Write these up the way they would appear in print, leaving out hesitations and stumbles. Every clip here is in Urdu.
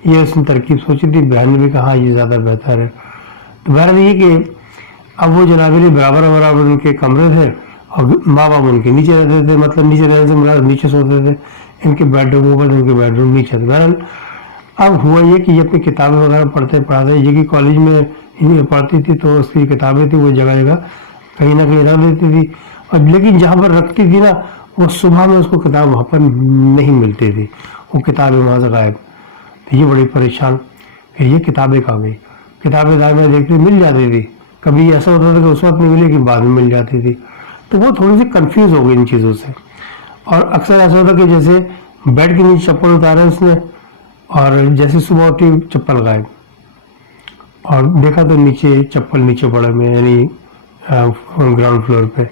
یہ اس نے ترکیب سوچی تھی. بہن نے بھی کہا یہ زیادہ بہتر ہے. تو بہرحال یہ کہ اب وہ جناب علی برابر برابر ان کے کمرے تھے اور ماں باپ ان کے نیچے رہتے تھے. مطلب نیچے رہنے سے مراد نیچے سوتے تھے. ان کے بیڈ روم اوپر، ان کے بیڈ روم نیچے تھے. بہرحال اب ہوا یہ کہ یہ اپنی کتابیں وغیرہ پڑھاتے. یہ کہ کالج میں پڑھتی تھی تو اس کی کتابیں تھیں وہ جگہ جگہ کہیں نہ کہیں رکھ دیتی تھی. اور لیکن جہاں پر رکھتی تھی نا وہ صبح میں اس کو کتاب وہاں پر نہیں ملتی تھی. وہ کتابیں وہاں سے غائب. تو یہ بڑی پریشان کہ یہ کتابیں کہاں گئی. کتابیں دائیں بائیں دیکھتی مل جاتی تھی. کبھی ایسا ہوتا تھا کہ اس وقت نہیں ملی کہ بعد میں مل جاتی تھی. تو وہ تھوڑی سی کنفیوز ہو گئی ان چیزوں سے. اور اکثر ایسا ہوتا کہ جیسے بیڈ کے نیچے چپل اتارے اس نے اور جیسے صبح اٹھی چپل غائب اور دیکھا تو نیچے چپل نیچے پڑے میں یعنی گراؤنڈ فلور پہ.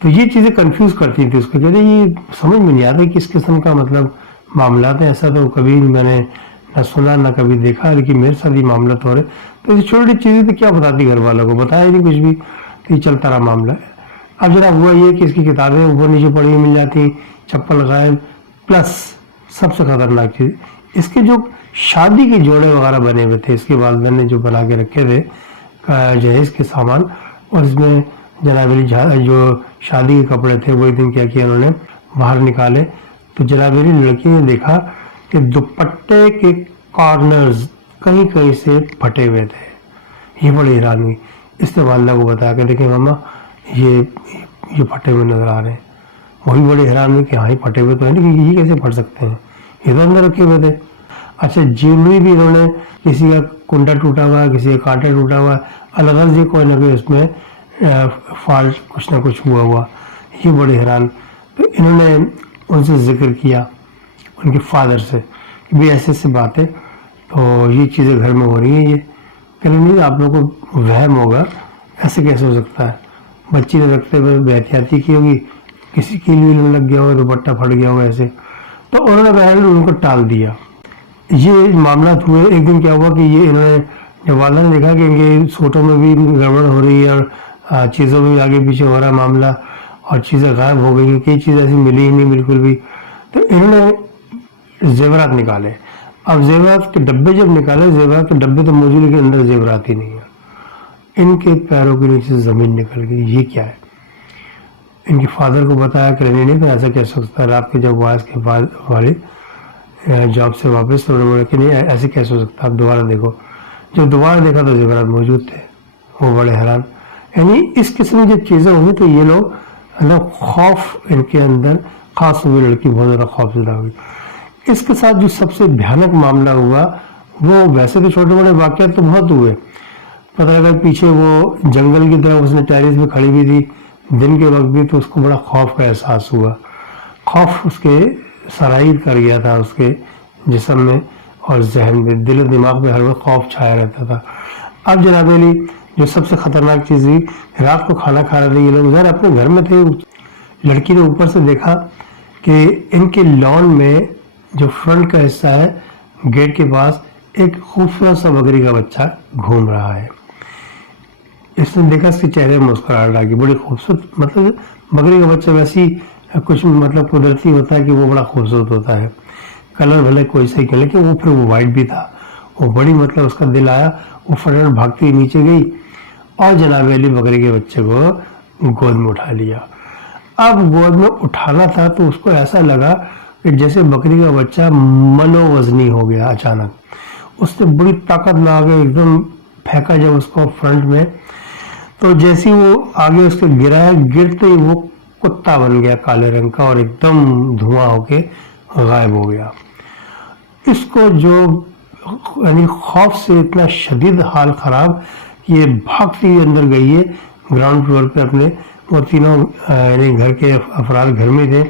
تو یہ چیزیں کنفیوز کرتی تھی اس کو. کہتے یہ سمجھ میں نہیں آتا کس قسم کا مطلب معاملات ہیں. ایسا تو کبھی میں نے نہ سنا نہ کبھی دیکھا لیکن میرے ساتھ یہ معاملات ہو رہے. تو یہ چھوٹی چیزیں تو کیا بتاتی گھر والوں کو، بتایا نہیں کچھ بھی. تو یہ چلتا رہا معاملہ. اب جناب ہوا یہ کہ اس کی کتابیں اوپر نیچے پڑی مل جاتی، چپل غائب، پلس سب سے خطرناک چیز اس کے جو شادی کے جوڑے وغیرہ بنے ہوئے تھے اس کے والدین نے جو بنا کے رکھے تھے جہیز کے سامان، اور اس میں جناب علی جو شادی کے کپڑے تھے وہ ایک دن کیا کیا انہوں نے باہر نکالے. تو جناب علی لڑکی نے دیکھا کہ دوپٹے کے کارنرز کہیں کہیں سے پھٹے ہوئے تھے. یہ بڑی حیران ہوئی. اس نے والدہ کو بتایا کہ دیکھیں ماما یہ پھٹے ہوئے نظر آ رہے ہیں. وہی بڑی حیران ہوئی کہ ہاں یہ پھٹے ہوئے تو ہیں لیکن یہ کیسے پھٹ سکتے ہیں، یہ تو اندر رکھے ہوئے تھے. اچھا جیولری بھی انہوں نے کسی کا کنڈا ٹوٹا ہوا ہے، کسی کا کانٹا ٹوٹا ہوا ہے، الگ یہ کوئی نہ کوئی اس میں فالٹ کچھ نہ کچھ ہوا. یہ بڑے حیران. تو انہوں نے ان سے ذکر کیا ان کے فادر سے کہ بھی ایسے ایسے باتیں تو یہ چیزیں گھر میں ہو رہی ہیں. یہ کہ نہیں آپ لوگوں کو وہم ہوگا، ایسے کیسے ہو سکتا ہے. بچی نے رکھتے ہوئے بے احتیاطی کی ہوگی، کسی کی لیے لگ گیا ہوگا، دوپٹہ پھٹ گیا ہوگا ایسے. تو انہوں نے بہرحال ان کو ٹال دیا. یہ معاملات ہوئے. ایک دن کیا ہوا کہ یہ انہوں نے جب والدہ نے دیکھا کہ ان کے سوٹوں میں بھی گڑبڑ ہو رہی ہے اور چیزوں میں بھی آگے پیچھے ہو رہا معاملہ اور چیزیں غائب ہو گئی، کئی چیز ایسی ملی ہی نہیں بالکل بھی. تو انہوں نے زیورات نکالے. اب زیورات کے ڈبے جب نکالے، زیورات کے ڈبے تو موجود لیکن اندر زیورات ہی نہیں ہے. ان کے پیروں کے نیچے زمین نکل گئی. یہ کیا ہے؟ ان کے فادر کو بتایا کہ نہیں تو ایسا کیا سکتا ہے. رات کے جب وہ اس کے والد جاب سے واپس تو انہوں نے کہ نہیں ایسے کیسے ہو سکتا، آپ دوبارہ دیکھو. جب دوبارہ دیکھا تو زیورات موجود تھے. وہ بڑے حیران. یعنی اس قسم کی جب چیزیں ہوئی تو یہ لوگ مطلب خوف ان کے اندر، خاص ہوئی لڑکی بہت زیادہ خوف زدہ ہوئی. اس کے ساتھ جو سب سے بھیانک معاملہ ہوا وہ ویسے تو چھوٹے بڑے واقعات تو بہت ہوئے. پتہ لگا پیچھے وہ جنگل کی طرف اس نے ٹیرس میں کھڑی ہوئی تھی دن کے وقت بھی، تو اس کو بڑا خوف کا احساس ہوا. خوف اس کے سرائر کر گیا تھا اس کے جسم میں اور ذہن میں، دل و دماغ میں ہر وقت خوف چھایا رہتا تھا. اب جناب علی جو سب سے خطرناک چیز ہوئی، رات کو کھانا کھا رہے تھے یہ لوگ، ادھر اپنے گھر میں تھے. لڑکی نے اوپر سے دیکھا کہ ان کے لان میں جو فرنٹ کا حصہ ہے گیٹ کے پاس ایک خوبصورت سا بکری کا بچہ گھوم رہا ہے. اس نے دیکھا اس کے چہرے میں مسکراہٹ آ گئی. بڑی خوبصورت، مطلب بکری کا بچہ ویسی کچھ مطلب قدرتی ہوتا ہے کہ وہ بڑا خوبصورت ہوتا ہے. کلر بھلے کوئی صحیح کہ لیکن وہ پھر وہ وائٹ بھی تھا. وہ بڑی مطلب اس کا دل آیا. وہ فٹافٹ بھاگتی نیچے گئی اور جناب علی بکری کے بچے کو گود میں اٹھا لیا. اب گود میں اٹھانا تھا تو اس کو ایسا لگا کہ جیسے بکری کا بچہ منو وزنی ہو گیا اچانک. اس نے بڑی طاقت لگا کے ایک دم پھینکا جب اس کو فرنٹ میں، تو جیسی وہ آگے اس کے گرا ہے، گرتے ہی وہ کتا بن گیا کالے رنگ کا اور ایک دم دھواں ہو کے غائب ہو گیا. اس کو جو یعنی خوف سے اتنا شدید حال خراب کہ یہ بھاگتی ہوئی اندر گئی ہے گراؤنڈ فلور پہ اپنے. وہ تینوں یعنی گھر کے افراد گھر میں تھے.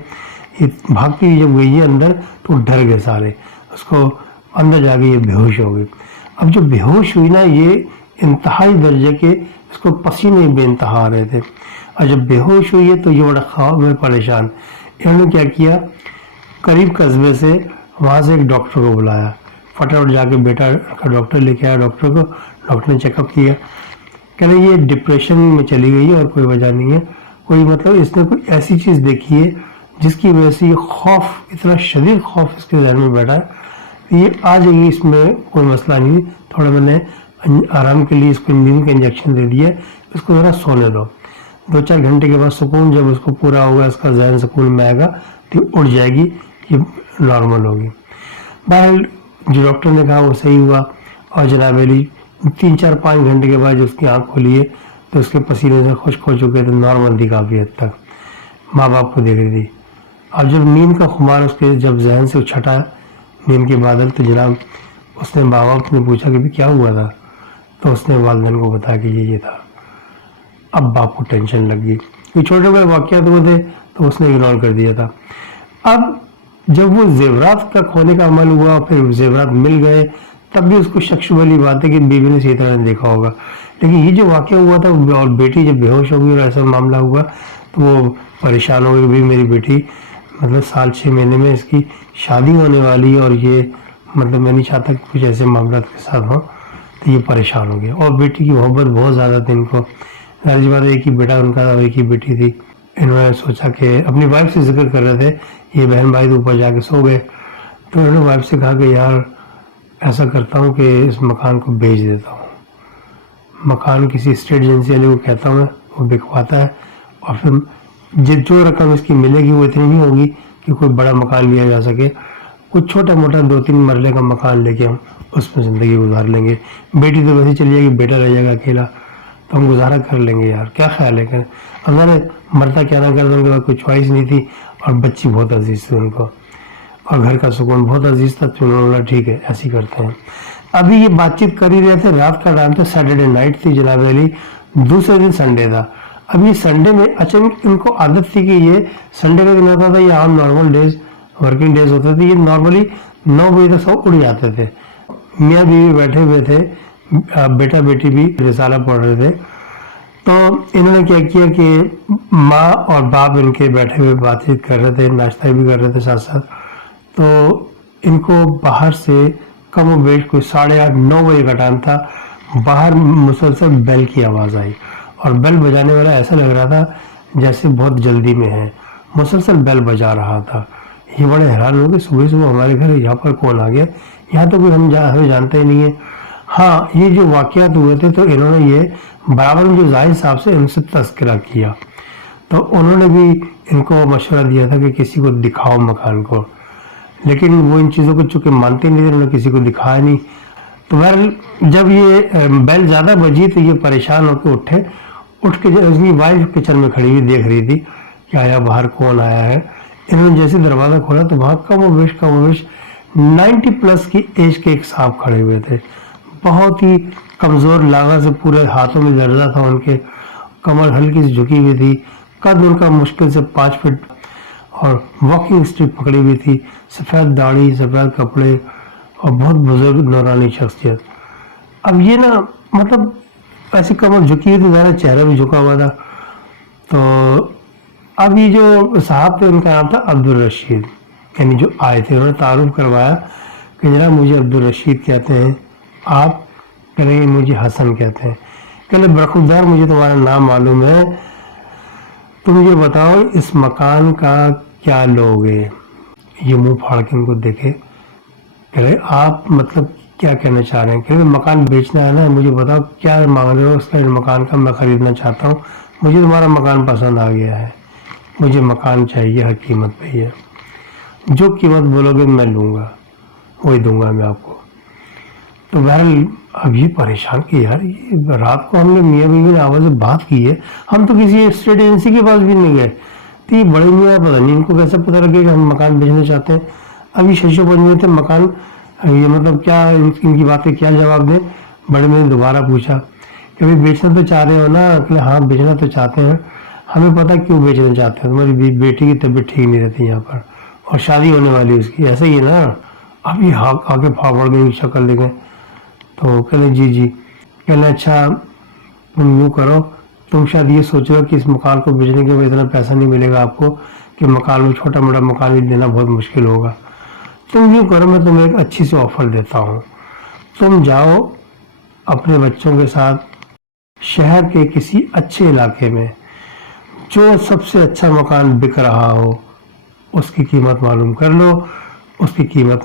یہ بھاگتی ہوئی جب گئی ہے اندر تو ڈر گئے سارے. اس کو اندر جا کے یہ بے ہوش ہو گئی. اب جو بے ہوش ہوئی نا یہ انتہائی درجے کے اس کو پسینے بے انتہا آ رہے تھے. اور جب بے ہوش ہوئی ہے تو یہ بڑا خوف میں پریشان. انہوں نے کیا کیا، قریب قصبے سے وہاں سے ایک ڈاکٹر کو بلایا. فٹافٹ جا کے بیٹا کا ڈاکٹر لے کے آیا ڈاکٹر کو. ڈاکٹر نے چیک اپ کیا، کہہ رہے یہ ڈپریشن میں چلی گئی ہے اور کوئی وجہ نہیں ہے. کوئی مطلب اس نے کوئی ایسی چیز دیکھی ہے جس کی وجہ سے یہ خوف، اتنا شدید خوف اس کے ذہن میں بیٹھا ہے یہ آ جائے گی، اس میں کوئی مسئلہ نہیں. تھوڑا میں نے آرام کے لیے اس کو نیند کا انجیکشن دے دیا ہے، اس کو ذرا سونے دو. 2-4 گھنٹے کے بعد سکون جب اس کو پورا ہوگا، اس کا ذہن سکون میں آئے گا تو اٹھ جائے گی، یہ نارمل ہوگی. بہرحال جو ڈاکٹر نے کہا وہ صحیح ہوا. اور جناب علی 3-4-5 گھنٹے کے بعد جو اس کی آنکھ کھولی ہے تو اس کے پسینے سے خشک ہو چکے تھے، نارمل تھی کافی حد تک، ماں باپ کو دیکھ رہی تھی. اور جب نیند کا خمار اس کے جب ذہن سے چھٹا نیند کے بادل، تو جناب اس نے ماں باپ نے پوچھا کہ بھی کیا ہوا تھا، تو اس نے والدین کو بتایا کہ یہ تھا. اب باپ کو ٹینشن لگ گئی، یہ چھوٹے بڑے واقعات ہوئے تھے تو اس نے اگنور کر دیا تھا. اب جب وہ زیورات کا کھونے کا عمل ہوا، پھر زیورات مل گئے، تب بھی اس کو شک شبہ والی بات ہے کہ بیوی نے اسی طرح دیکھا ہوگا. لیکن یہ جو واقعہ ہوا تھا اور بیٹی جب بے ہوش ہو گئی اور ایسا معاملہ ہوا تو وہ پریشان ہو گئی کہ میری بیٹی مطلب 6 مہینے میں اس کی شادی ہونے والی ہے اور یہ مطلب میں نہیں چاہتا کہ کچھ ایسے معاملات کے ساتھ ہوں. تو یہ پریشان ہو گیا اور بیٹی کی محبت بہت زیادہ تھی ان کو. ظاہر سی بات ہے ایک ہی بیٹا ان کا تھا اور ایک ہی بیٹی تھی. انہوں نے سوچا کہ اپنی وائف سے ذکر کر رہے تھے، یہ بہن بھائی تو اوپر جا کے سو گئے، تو انہوں نے وائف سے کہا کہ یار ایسا کرتا ہوں کہ اس مکان کو بیچ دیتا ہوں. مکان کسی اسٹیٹ ایجنسی والے کو کہتا ہوں میں، وہ بکواتا ہے اور پھر جو رقم اس کی ملے گی وہ اتنی نہیں ہوگی کہ کوئی بڑا مکان لیا جا سکے. کچھ چھوٹا موٹا 2-3 مرلے کا مکان لے کے ہم اس میں زندگی گزار لیں گے. بیٹی تو ویسے چلی جائے گی، بیٹا رہ جائے گا اکیلا، تو ہم گزارا کر لیں گے. یار کیا خیال ہے کہ اللہ نے مرتا کیا نہ کر دوں کے بعد کوئی چوائس نہیں تھی اور بچی بہت عزیز تھی ان کو اور گھر کا سکون بہت عزیز تھا، تو انہوں نے بولا ٹھیک ہے ایسے کرتے ہیں. ابھی یہ بات چیت کر ہی رہے تھے، رات کا ٹائم تھا، سیٹرڈے نائٹ تھی جناب علی، دوسرے دن سنڈے تھا. اب یہ سنڈے میں اچانک ان کو عادت تھی کہ یہ سنڈے کا دن ہوتا تھا، یہ عام نارمل ڈیز ورکنگ ڈیز ہوتے تھے، یہ نارملی 9 بجے تک سب اڑ جاتے تھے. میاں بیوی بیٹھے ہوئے تھے، بیٹا بیٹی بھی رسالہ پڑھ رہے تھے. تو انہوں نے کیا کیا کہ ماں اور باپ ان کے بیٹھے ہوئے بات چیت کر رہے تھے، ناشتہ بھی کر رہے تھے ساتھ ساتھ. تو ان کو باہر سے کم و بیش کوئی 8:30-9 بجے کا ٹائم تھا، باہر مسلسل بیل کی آواز آئی اور بیل بجانے والا ایسا لگ رہا تھا جیسے بہت جلدی میں ہے، مسلسل بیل بجا رہا تھا. یہ بڑے حیران ہو گئے، صبح صبح ہمارے گھر یہاں پر کون آ گیا، یہاں تو کوئی ہمیں جانتے ہی نہیں ہے. ہاں یہ جو واقعات ہوئے تھے تو انہوں نے یہ برابر میں جو زاہد صاحب سے ان سے تذکرہ کیا، تو انہوں نے بھی ان کو مشورہ دیا تھا کہ کسی کو دکھاؤ مکان کو، لیکن وہ ان چیزوں کو چونکہ مانتے نہیں تھے، انہوں نے کسی کو دکھایا نہیں. تو بہرحال جب یہ بیل زیادہ بجی تو یہ پریشان ہو کے اٹھ کے اس کی وائف کچن میں کھڑی ہوئی دیکھ رہی تھی کہ آیا باہر کون آیا ہے. انہوں نے جیسے دروازہ کھولا تو وہاں کم و بیش 90+ کی ایج کے ایک صاحب کھڑے ہوئے تھے، بہت ہی کمزور لاغر سے، پورے ہاتھوں میں درزہ تھا ان کے، کمر ہلکی سی جھکی ہوئی تھی، قد ان کا مشکل سے 5 فٹ اور واکنگ اسٹک پکڑی ہوئی تھی، سفید داڑھی، سفید کپڑے اور بہت بزرگ نورانی شخصیت. اب یہ نا مطلب ایسی کمر جھکی ہوئی تھی، ذرا چہرہ بھی جھکا ہوا تھا. تو اب یہ جو صاحب تھے ان کا نام تھا عبدالرشید، یعنی جو آئے تھے انہوں نے تعارف کروایا کہ جناب مجھے عبدالرشید کہتے ہیں، آپ کہنے مجھے حسن کہتے ہیں. کہنے برخودار مجھے تمہارا نام معلوم ہے، تم یہ بتاؤ اس مکان کا کیا لوگے. یہ منہ پھاڑ کے ان کو دیکھے، کہہ رہے آپ مطلب کیا کہنا چاہ رہے ہیں. کہ مکان بیچنا ہے نا، مجھے بتاؤ کیا مانگ رہے ہو اس کا، مکان کا میں خریدنا چاہتا ہوں، مجھے تمہارا مکان پسند آ گیا ہے، مجھے مکان چاہیے، ہر قیمت پہ ہے، جو قیمت بولو گے میں لوں گا، وہی دوں گا میں آپ کو. تو بہرحال اب یہ پریشان کہ یار یہ رات کو ہم نے میاں بیوی نے آواز سے بات کی ہے، ہم تو کسی اسٹیٹ ایجنسی کے پاس بھی نہیں گئے. تو یہ بڑے میاں پتہ نہیں ان کو کیسا پتہ لگے کہ ہم مکان بیچنا چاہتے ہیں. ابھی شیشے بن ہوئے تھے مکان، یہ مطلب کیا ان کی بات کا کیا جواب دیں. بڑے میں نے دوبارہ پوچھا کہ بھائی بیچنا تو چاہ رہے ہو نا؟ کہ ہاں بیچنا تو چاہتے ہیں، ہمیں پتہ کیوں بیچنا چاہتے ہیں، تمہاری بیٹی کی طبیعت ٹھیک نہیں رہتی یہاں پر اور شادی ہونے والی اس کی، ایسا ہی ہے نا. اب یہ آگے پھاپڑ گئی شکل دیکھیں. تو کہنے جی کہنے اچھا تم یوں کرو، تم شاید یہ سوچ رہے ہو کہ اس مکان کو بیچنے کے بعد اتنا پیسہ نہیں ملے گا آپ کو کہ مکان میں چھوٹا موٹا مکان بھی دینا بہت مشکل ہوگا. تم یوں کرو، میں تمہیں ایک اچھی سی آفر دیتا ہوں، تم جاؤ اپنے بچوں کے ساتھ شہر کے کسی اچھے علاقے میں جو سب سے اچھا مکان بک رہا ہو اس کی قیمت معلوم کر لو، اس کی قیمت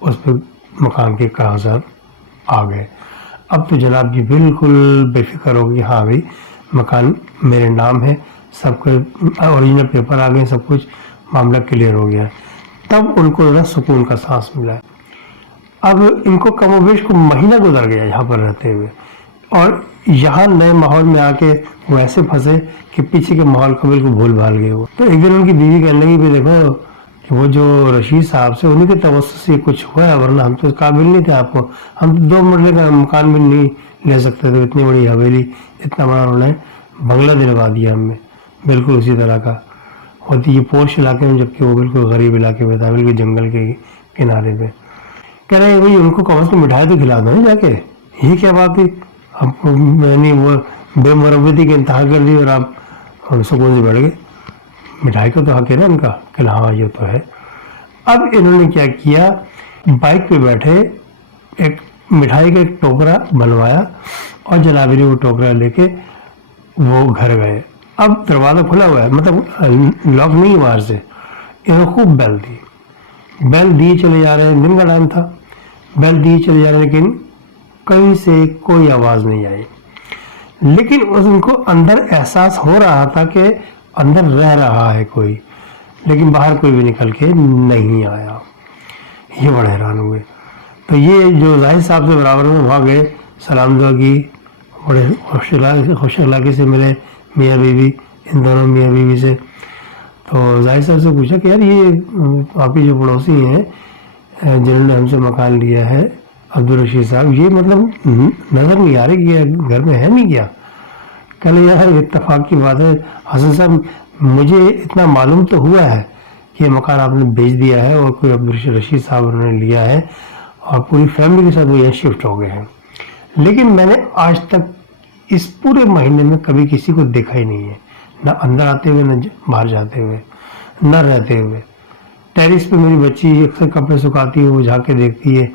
اس پہ مکان کے کاغذات آ گئے. اب تو جناب جی بالکل بے فکر ہو گئی. ہاں بھائی مکان میرے نام ہے, سب کے اوریجنل پیپر آ گئے, سب کچھ معاملہ کلیئر ہو گیا. تب ان کو ذرا سکون کا سانس ملا. اب ان کو کم و بیش کو مہینہ گزر گیا یہاں پر رہتے ہوئے, اور یہاں نئے ماحول میں آ کے وہ ایسے پھنسے کہ پیچھے کے ماحول کو بالکل بھول بھال گئے. وہ تو ایک دن ان کی بیوی کہنے لگی بھی دیکھو کہ وہ جو رشید صاحب سے انہیں کے توسط سے کچھ ہوا ہے, ورنہ ہم تو قابل نہیں تھے آپ کو, ہم تو 2 مرلے کا مکان بھی نہیں لے سکتے تھے. اتنی بڑی حویلی, اتنا بڑا انہوں نے بنگلہ دلوا دیا ہمیں, بالکل اسی طرح کا ہوتی یہ پوش علاقے میں, جبکہ وہ بالکل غریب علاقے میں تھا, بالکل جنگل کے کنارے پہ. کہہ رہے بھائی ان کو کم از کم مٹھائی تو کھلا دو جا کے. یہ کیا بات تھی, اب میں نے وہ بے مروتی کی انتہا کر دی اور آپ سکون سے بیٹھ گئے. مٹھائی کا تو حق ہے نا ان کا, کہ ہاں یہ تو ہے. اب انہوں نے کیا کیا, بائک پہ بیٹھے ایک مٹھائی کا ایک ٹوکرا بنوایا اور جناب نے وہ ٹوکرا لے کے وہ گھر گئے. اب دروازہ کھلا ہوا ہے, مطلب لاک نہیں باہر سے. انہوں نے خوب بیل دیے چلے جا رہے ہیں, دن کا ٹائم تھا, بیل دیے چلے جا رہے ہیں, لیکن کہیں سے کوئی آواز نہیں آئی. لیکن ان کو اندر احساس ہو رہا تھا کہ اندر رہ رہا ہے کوئی, لیکن باہر کوئی بھی نکل کے نہیں آیا. یہ بڑے حیران ہوئے. تو یہ جو ظاہر صاحب سے برابر میں وہاں گئے, سلام دعا کی, بڑے خوش اخلاقی سے ملے میاں بیوی, ان دونوں میاں بیوی سے. تو ظاہر صاحب سے پوچھا کہ یار یہ آپ کی جو پڑوسی ہیں جنہوں نے ہم سے مکان لیا ہے, عبدالرشید صاحب, یہ مطلب نظر نہیں آ رہی کہ گھر میں ہے نہیں کیا؟ کل یار اتفاق کی بات ہے حسن صاحب, مجھے اتنا معلوم تو ہوا ہے کہ یہ مکان آپ نے بیچ دیا ہے اور کوئی عبدالرشید صاحب انہوں نے لیا ہے اور پوری فیملی کے ساتھ وہ یہاں شفٹ ہو گئے ہیں. لیکن میں نے آج تک اس پورے مہینے میں کبھی کسی کو دیکھا ہی نہیں ہے, نہ اندر آتے ہوئے, نہ باہر جاتے ہوئے, نہ رہتے ہوئے. ٹیرس پہ میری بچی اکثر کپڑے سکھاتی ہے, وہ جا کے دیکھتی ہے.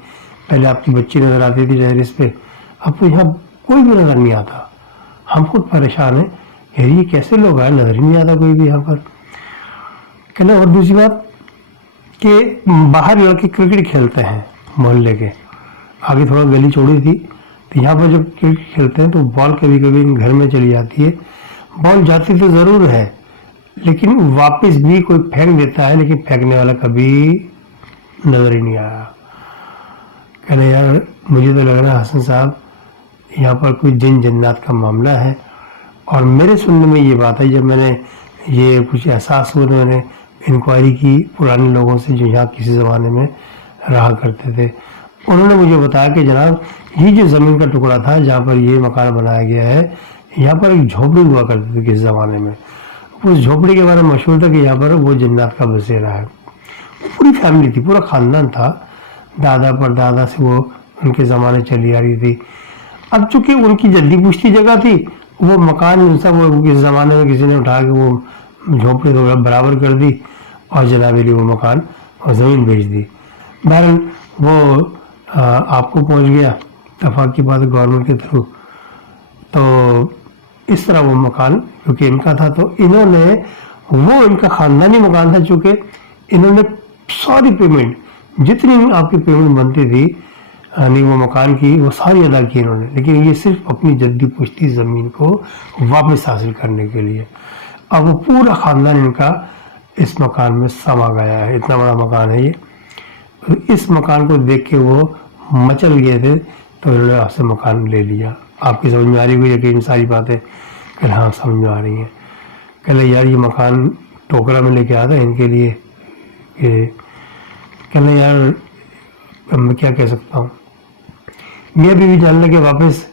پہلے آپ کی بچی نظر آتی تھی ٹیرس پہ, اب تو یہاں کوئی بھی نظر نہیں آتا. ہم خود پریشان ہیں کہ یہ کیسے لوگ آئے, نظر ہی نہیں آتا کوئی بھی یہاں پر. کہنا. اور دوسری بات کہ باہر لڑکے کرکٹ کھیلتے ہیں محلے کے آگے, تھوڑا گلی چوڑی تھی, تو یہاں پر جب کرکٹ کھیلتے ہیں تو بال کبھی کبھی گھر میں چلی جاتی ہے. بال جاتی تو ضرور ہے, لیکن واپس بھی کوئی پھینک دیتا ہے, لیکن پھینکنے والا کبھی نظر ہی نہیں آیا. کہنے یار مجھے تو لگ رہا ہے حسن صاحب یہاں پر کوئی جن جنات کا معاملہ ہے. اور میرے سننے میں یہ بات ہے, جب میں نے یہ کچھ احساس ہوا تو میں نے انکوائری کی پرانے لوگوں سے جو یہاں کسی زمانے میں رہا کرتے تھے. انہوں نے مجھے بتایا کہ جناب یہ جو زمین کا ٹکڑا تھا جہاں پر یہ مکان بنایا گیا ہے, یہاں پر ایک جھوپڑی ہوا کرتی تھی کسی زمانے میں. اس جھوپڑی کے بارے میں مشہور تھا کہ یہاں پر وہ جنات کا بسیرا ہے. پوری فیملی تھی, پورا خاندان تھا, دادا پر دادا سے وہ ان کے زمانے چلی آ رہی تھی. اب چونکہ ان کی جدی پوچھتی جگہ تھی, وہ مکان سب اس زمانے میں کسی نے اٹھا کے وہ جھوپڑی تو برابر کر دی اور جناب علی وہ مکان اور زمین بیچ دی. بہرحال وہ آپ کو پہنچ گیا, اتفاق کی بات ہے گورنمنٹ کے تھرو. تو اس طرح وہ مکان کیونکہ ان کا تھا, تو انہوں نے وہ ان کا خاندانی مکان تھا, چونکہ انہوں نے ساری پیمنٹ جتنی آپ کی پیمنٹ بنتی تھی یعنی وہ مکان کی وہ ساری ادا کی انہوں نے, لیکن یہ صرف اپنی جدی پشتی زمین کو واپس حاصل کرنے کے لیے. اب وہ پورا خاندان ان کا اس مکان میں سما گیا ہے, اتنا بڑا مکان ہے یہ. اس مکان کو دیکھ کے وہ مچل گئے تھے, تو انہوں نے آپ سے مکان لے لیا. آپ کی سمجھ میں آ رہی ہوئی یقین ساری باتیں, کہ ہاں سمجھ میں آ رہی ہیں. کہلے یار یہ مکان ٹوکرا میں لے کے آتا ہے ان کے لیے, کہ کہنے یار میں کیا کہہ سکتا ہوں. میاں بیوی جان لگے واپس,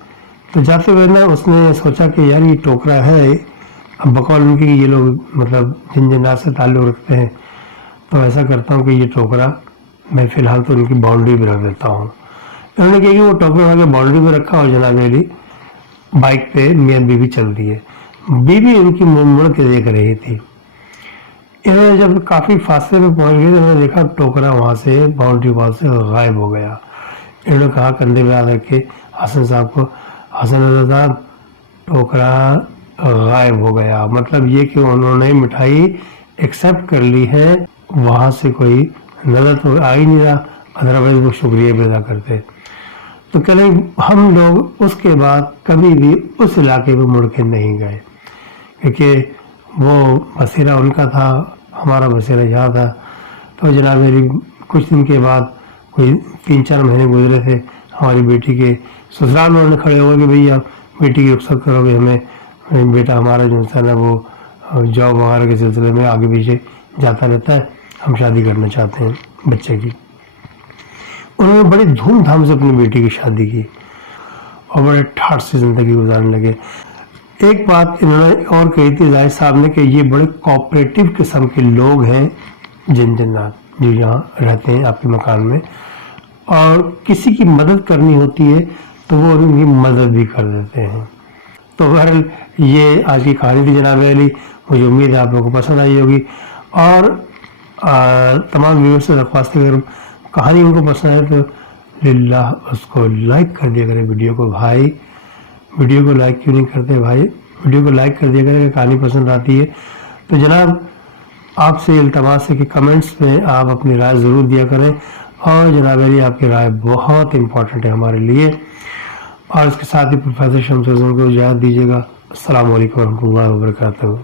تو جاتے ہوئے نا اس نے سوچا کہ یار یہ ٹوکرا ہے, اب بقول ان کے یہ لوگ مطلب جن جنات سے تعلق رکھتے ہیں, تو ایسا کرتا ہوں کہ یہ ٹوکرا میں فی الحال تو ان کی باؤنڈری پہ رکھ دیتا ہوں. انہوں نے کہا کہ وہ ٹوکرا وہاں کے باؤنڈری پہ رکھا, اور جناب علی بائک پہ میاں بیوی چل دی ہے. بیوی ان کی مڑ کے دیکھ رہی تھی. انہوں نے جب کافی فاصلے میں پہنچ گئے تو انہوں نے دیکھا ٹوکرا وہاں سے باؤنڈری وال سے غائب ہو گیا. انہوں نے کہا کندھے پہ ہاتھ رکھ کے حسن صاحب کو, حسن رضا صاحب ٹوکرا غائب ہو گیا. مطلب یہ کہ انہوں نے مٹھائی ایکسیپٹ کر لی ہے, وہاں سے کوئی نظر تو آ ہی نہیں رہا, ادروائز وہ شکریہ بھی ادا کرتے. تو کہنے ہم لوگ اس کے بعد کبھی بھی اس علاقے میں مڑ کے نہیں گئے، کیونکہ وہ بسیرا ان کا تھا، ہمارا بسیرا یہاں تھا. تو جناب میری کچھ دن کے بعد کوئی 3-4 مہینے گزرے تھے، ہماری بیٹی کے سسرال والوں نے کھڑے ہوئے کہ بھئی آپ بیٹی کی رخصت کرو گے، ہمیں بیٹا ہمارا جو ہے نا وہ جاب وغیرہ کے سلسلے میں آگے پیچھے جاتا رہتا ہے، ہم شادی کرنا چاہتے ہیں بچے کی. انہوں نے بڑی دھوم دھام سے اپنی بیٹی کی شادی کی اور بڑے ٹھاٹ سے زندگی گزارنے لگے. ایک بات انہوں نے اور کہی تھی زاہد صاحب نے کہ یہ بڑے کوآپریٹو قسم کے لوگ ہیں جنات جو یہاں رہتے ہیں آپ کے مکان میں، اور کسی کی مدد کرنی ہوتی ہے تو وہ ان کی مدد بھی کر دیتے ہیں. تو بہرحال یہ آج کی کہانی تھی جناب علی، مجھے امید ہے آپ لوگوں کو پسند آئی ہوگی. اور تمام ویورز سے درخواست ہے اگر کہانی ان کو پسند ہے تو للہ اس کو لائک کر دیا کرے ویڈیو کو. بھائی ویڈیو کو لائک کیوں نہیں کرتے بھائی؟ ویڈیو کو لائک کر دیا کرے کہ کہانی پسند آتی ہے. تو جناب آپ سے التماس ہے کہ کمنٹس میں آپ اپنی رائے ضرور دیا کریں، اور جناب علی آپ کی رائے بہت امپورٹنٹ ہے ہمارے لیے. اور اس کے ساتھ ہی پروفیسر شمس کو اجازت دیجیے گا. السلام علیکم ورحمۃ اللہ وبرکاتہ.